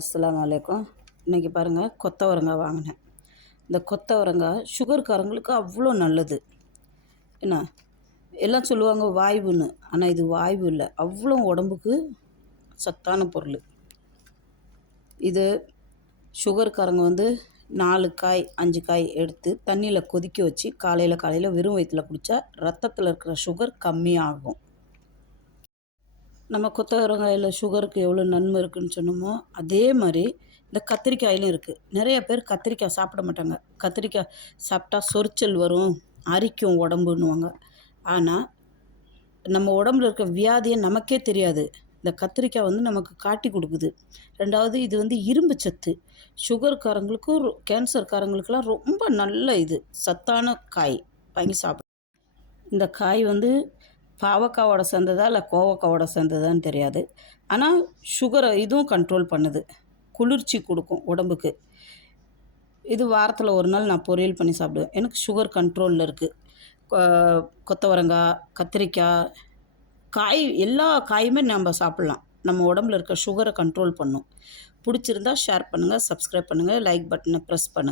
அஸ்ஸலாமு அலைக்கும். இன்றைக்கி பாருங்கள், கொத்தவரங்காய் வாங்கினேன். இந்த கொத்தவரங்காய் சுகர்காரங்களுக்கு அவ்வளோ நல்லது. என்ன எல்லாம் சொல்லுவாங்க வாய்வுன்னு, ஆனால் இது வாய்வு இல்லை, அவ்வளோ உடம்புக்கு சத்தான பொருள். இது சுகர்காரங்க 4 காய் 5 காய் எடுத்து தண்ணியில் கொதிக்க வச்சு காலையில் வெறும் வயிற்றில் குடித்தா ரத்தத்தில் இருக்கிற சுகர் கம்மியாகும். நம்ம கொத்தவரங்காயில் சுகருக்கு எவ்வளோ நன்மை இருக்குதுன்னு சொன்னோமோ அதே மாதிரி இந்த கத்திரிக்காயிலும் இருக்குது. நிறைய பேர் கத்திரிக்காய் சாப்பிட மாட்டாங்க. கத்திரிக்காய் சாப்பிட்டா சொரிச்சல் வரும், அரிக்கும் உடம்புன்னுவாங்க. ஆனால் நம்ம உடம்புல இருக்க வியாதியை நமக்கே தெரியாது. இந்த கத்திரிக்காய் நமக்கு காட்டி கொடுக்குது. ரெண்டாவது இது இரும்பு சத்து. சுகர்காரங்களுக்கும் கேன்சர்காரங்களுக்கெல்லாம் ரொம்ப நல்ல இது சத்தான காய். வாங்கி சாப்பிடும். இந்த காய் பாவக்காவோட சேர்ந்ததா இல்லை கோவக்காவோட சேர்ந்ததான்னு தெரியாது. ஆனால் சுகரை இதுவும் கண்ட்ரோல் பண்ணுது, குளிர்ச்சி கொடுக்கும் உடம்புக்கு. இது வாரத்தில் ஒரு நாள் நான் பொரியல் பண்ணி சாப்பிடுவேன். எனக்கு சுகர் கண்ட்ரோலில் இருக்குது. கொத்தவரங்காய், கத்திரிக்காய், காய் எல்லா காயுமே நம்ம சாப்பிட்லாம். நம்ம உடம்புல இருக்க சுகரை கண்ட்ரோல் பண்ணும். பிடிச்சிருந்தா ஷேர் பண்ணுங்கள், சப்ஸ்கிரைப் பண்ணுங்கள், லைக் பட்டனை ப்ரெஸ் பண்ணுங்கள்.